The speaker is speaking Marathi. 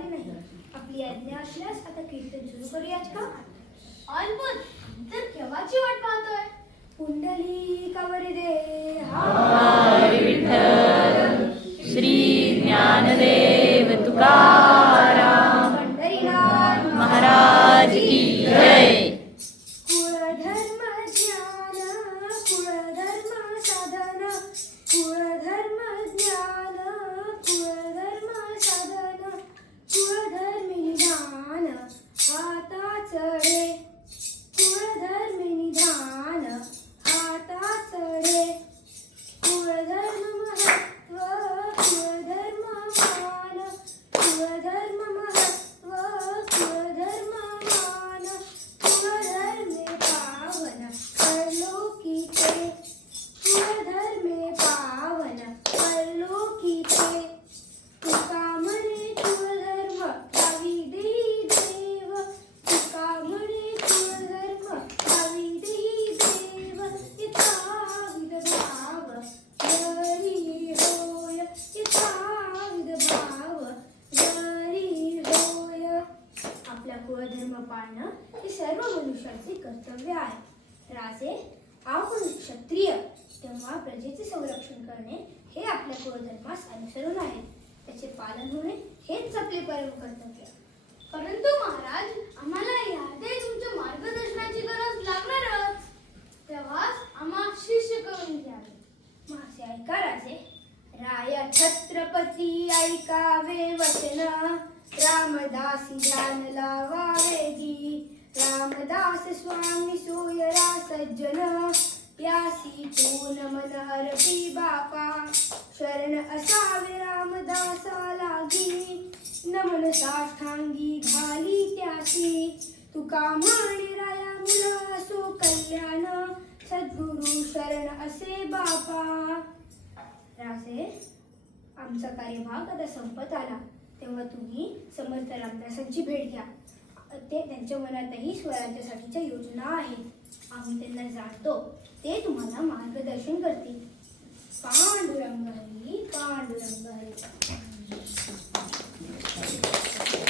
आले नाही. आपली आज्ञा असल्यास आता कीर्तन सुरू करूयात का? अल्बत, तर केव्हाची वाट पाहतोय? पुंडलिका वरदे हरी विठ्ठल श्री ज्ञानदेव तुकाराम पंढरीनाथ महाराज की जय. कुळधर्म ज्ञान कुळधर्म साधन कुळधर्म ज्ञान कुळधर्म साधन कुळधर्मी निधान हाताचडे कुळधर्मी निधान हाताचडे कुळधर्म महत्व कुळधर्म मान कुळधर्म महत्व कुळधर्म मान कुळधर्मे पावन परलोकीचे कुळधर्मे पावन परलोकीचे तुका म्हणे कुळधर्म गावी देई देव तुका म्हणे कुळधर्म गावी देई देव इथा विदभाव जरी होय इथा विदभाव जरी होय. आपला कुळधर्म पाळणं हे सर्व मनुष्याचे कर्तव्य आहे. राजे आपण क्षत्रिय तेव्हा प्रजेचे संरक्षण करणे हे आपल्या कुळधर्मास अनुसरून आहे. त्याचे पालन होणे हेच आपले परम कर्तव्य. परंतु महाराज, आम्हाला याआधी तुमच्या मार्गदर्शनाची गरज लागणारच. तेव्हाच आम्हा शिष्य करून घ्यावे. मासे ऐका राजे. राया छत्रपती ऐकावे वचन रामदासी ध्यान लावावे जी. रामदास स्वामी सोयरा सज्जन प्यासी पून मन अर्पी बापा. शरण असावे रामदासा लागी नमन साष्टांगी घाली त्यासी. तुका म्हणे राया मुला असो कल्याण सद्गुरु शरण असे बापा. राजे, आमचा कार्यभाग आता संपत आला तेव्हा तुम्ही समर्थ रामदासांची भेट घ्या. ते त्यांच्या मनातही स्वराज्यासाठीच्या योजना आहेत. आम्ही त्यांना जाणतो. ते तुम्हाला मार्गदर्शन करतील. पांडुरंग हरी पांडुरंग हरी.